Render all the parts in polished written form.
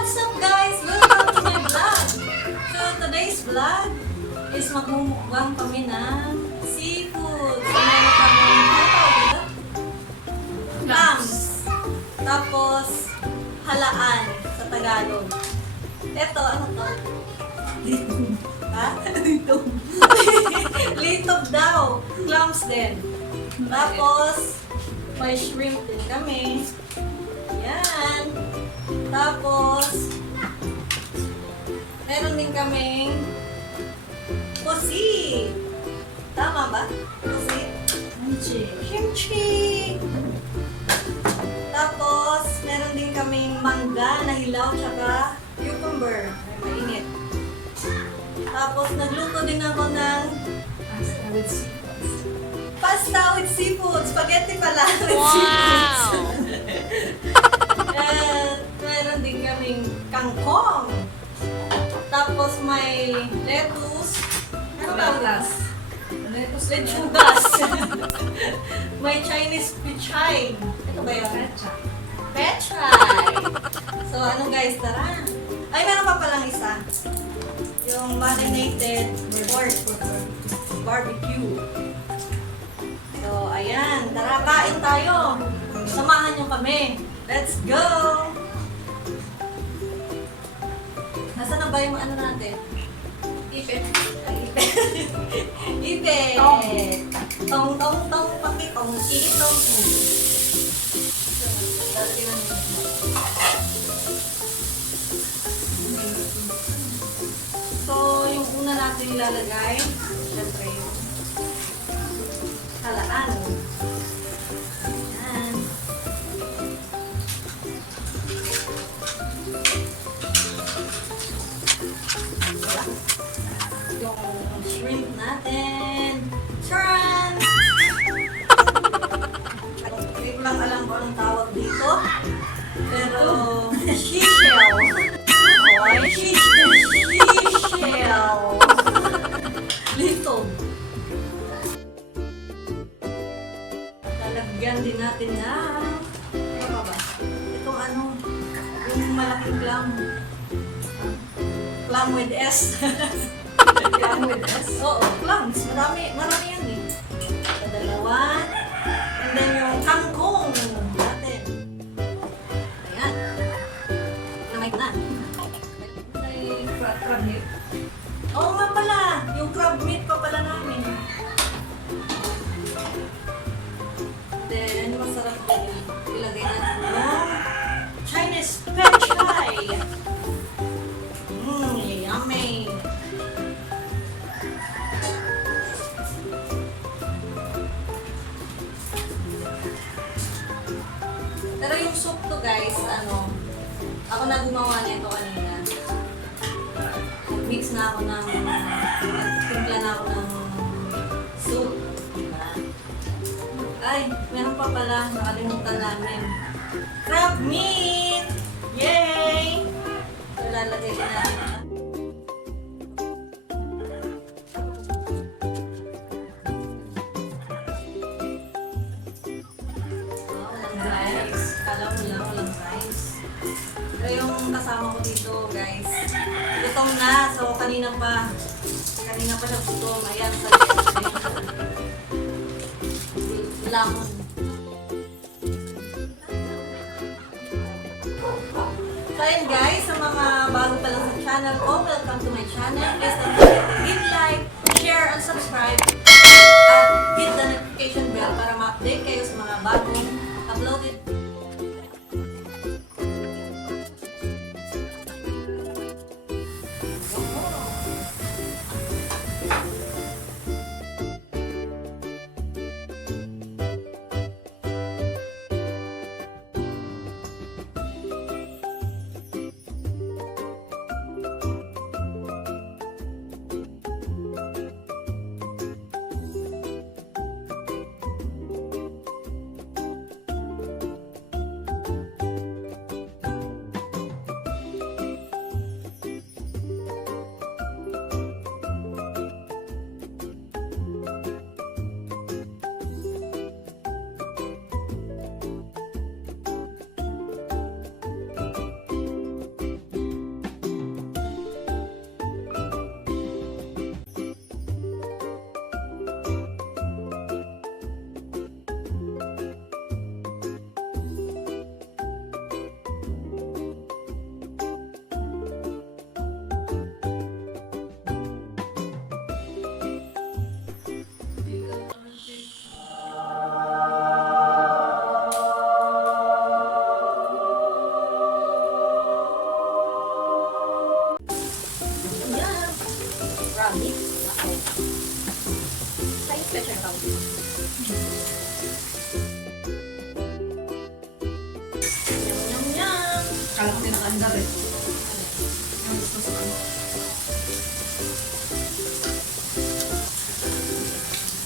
What's up guys? Welcome to my vlog. So today's vlog is magmumukbang kami ng seafood. So meron kami clams. Tapos halaan sa Tagalog. Ito, ano to? Litob. Ha? Litob. Litob daw. Clams din. Tapos may shrimp din kami. Yan. Tapos, meron din kaming pusi. Tama ba? Pusi? Kimchi. Kimchi. Tapos, meron din kaming mangga na hilaw tsaka cucumber. Ay, mainit. Tapos, nagluto din ako ng pasta with seafood. Spaghetti pala with seafood. Meron din kaming kangkong. Tapos may lettuce. Ano tawag? Lechugas. May Chinese pichay. Ito ba yun? Pechay. So ano guys, tara. Ay, meron pa palang isa. Yung marinated pork barbecue. So ayan, tara kain tayo. Samahan nyo kami. Let's go! Nasaan na ba yung ano natin? Ipe. Ipe. Tong. Tong. Pakitong. Itong. So, yung una natin ilalagay, syempre yung halaan. Yung shrimp natin. Charan! Hindi ko lang alam kung anong tawag dito. Pero, seashell. Ay, seashell. Litob. Lalagyan din natin na ano ba? Itong ano, yung malaking clam. Clam with S. Clam with S? Oo, clams. Marami yan eh. So, dalawa. And then yung kangkong natin. Ayan. Namay ko na. May crab meat. Oo nga pala. Yung crab meat pa pala namin. Then, masarap din. Ilagay natin yung Chinese pechay. Yummy! Pero yung soup to guys, ako na gumawa nito kanina. Mix na ako ng, timpla na ako ng soup. Ay, meron pa pala, nakalimutan namin. Crab meat! Yay! So, lalagay din natin. Pero yung kasama ko dito, guys, gutom na. So, kanina pa siya gutom. Ayan, sa lamon. So, ayan guys, sa mga bago pa lang sa channel ko, welcome to my channel. Please don't forget to hit like, share, and subscribe. At hit the notification bell para ma-update kayo sa mga bagong uploaded Kami. Sa'yo special kami. Yum, yum, yum. Kala ko pinakaandar eh. Yung gusto sa kanya.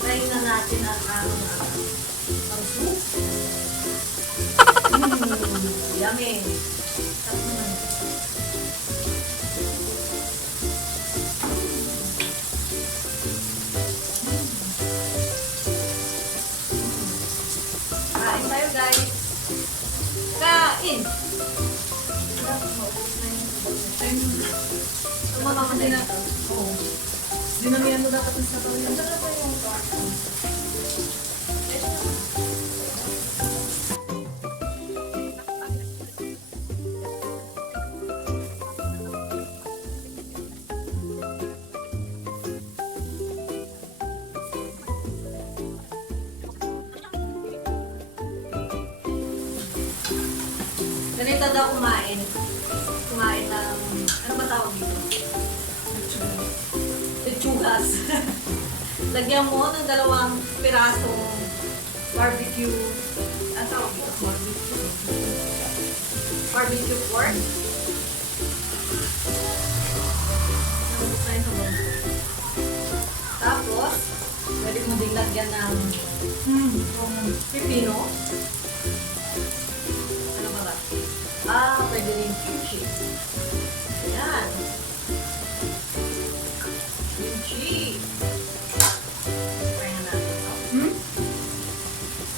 Try na natin ang soup. Yummy. Sarap naman. Kain tayo, guys. Kain! Hindi na. Oo. Dinamihan mo dapat sa tao yan. Ganito daw kumain. Kumain ng, ano ba tawag dito? Lechugas. Lagyan mo ng 2 pirasong barbecue. Ano tawag dito? Barbecue pork. Tapos, pwede mo ding lagyan ng pipino. Ano ba ba? Pwede rin kimchi. Ayan. Kimchi. Try na natin ito.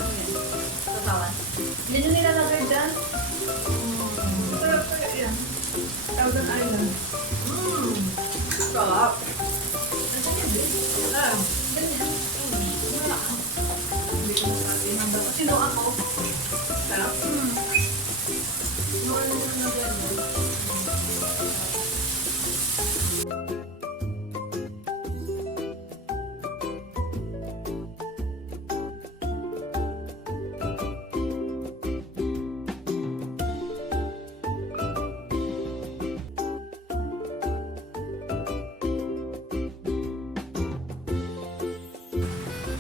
Ayan. Ito tawan. Yan yung nilalagay dyan. Sarap kaya yan. Thousand Island. Sarap. Ganyan. Wala ka. Hindi ko masabi. Sino ako? Sarap. Ano yung nilagyan mo?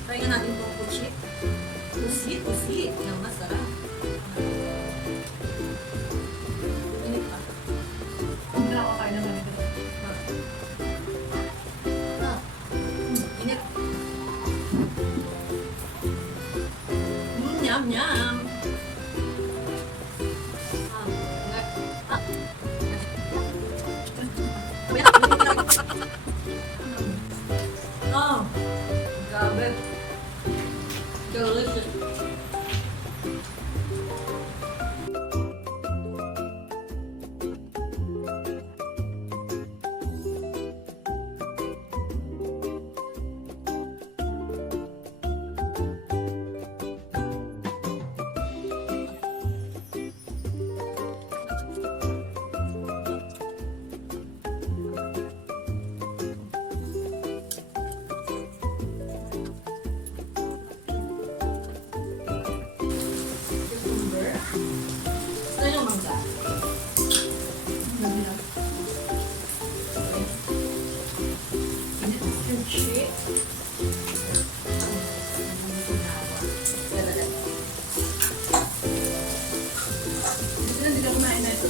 Try nga natin itong pusit. Pusit. Yung masarap. Init pa. Hindi na ako kain na ganito. Init. Yum, yum. Grabe. Delicious. Cucumber. Gusto nyo mangga? Kimchi. Hindi ka kumain na ito.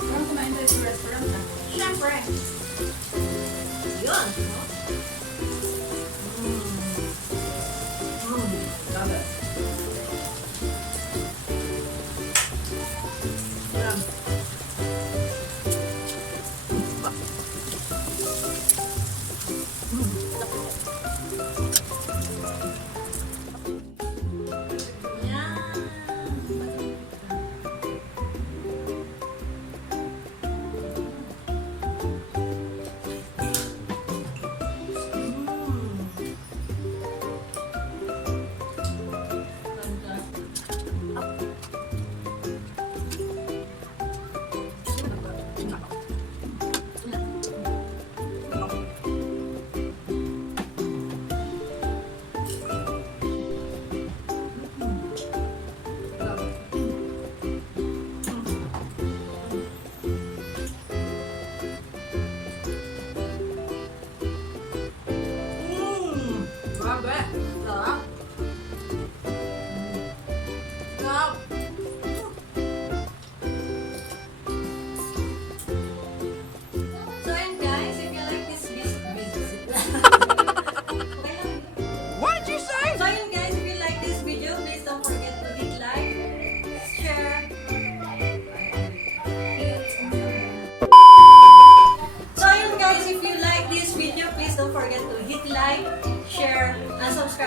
Parang kumain tayo sa restaurant na. Siyempre. Yun. Grabe. Grabe.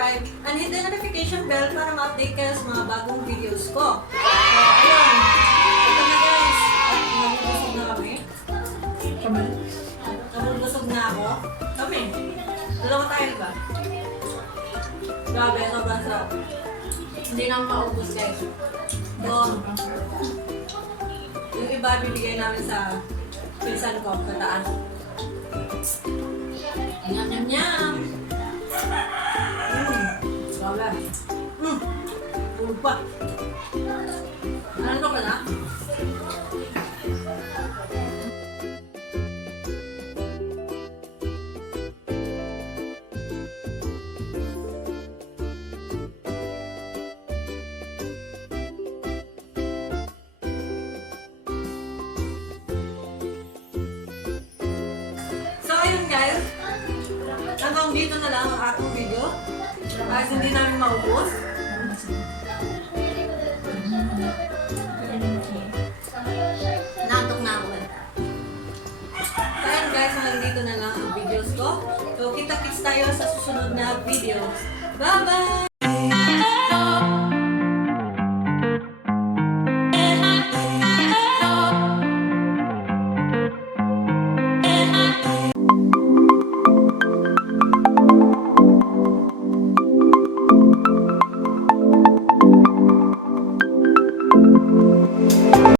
subscribe, and hit the notification bell para ma-update kayo sa mga bagong videos ko. So, ayun. Ito na guys. At nabubusog na kami. Kami. Nabubusog na ako. Kami. Dalawa tayo ba? Grabe, sobrang sarap. Hindi naman maubos guys. Doon. Yung iba bibigay namin sa pinsan ko sa taas. Nyam nyam nyam! Grabe. Tulog pa. Ano ka na? So ayun guys, hanggang dito na lang ang ating video. Kahit hindi namin maubos. Natok na ako eh. So ayun guys, hanggang dito na lang ang videos ko. So kita-kits tayo sa susunod na videos. Bye-bye!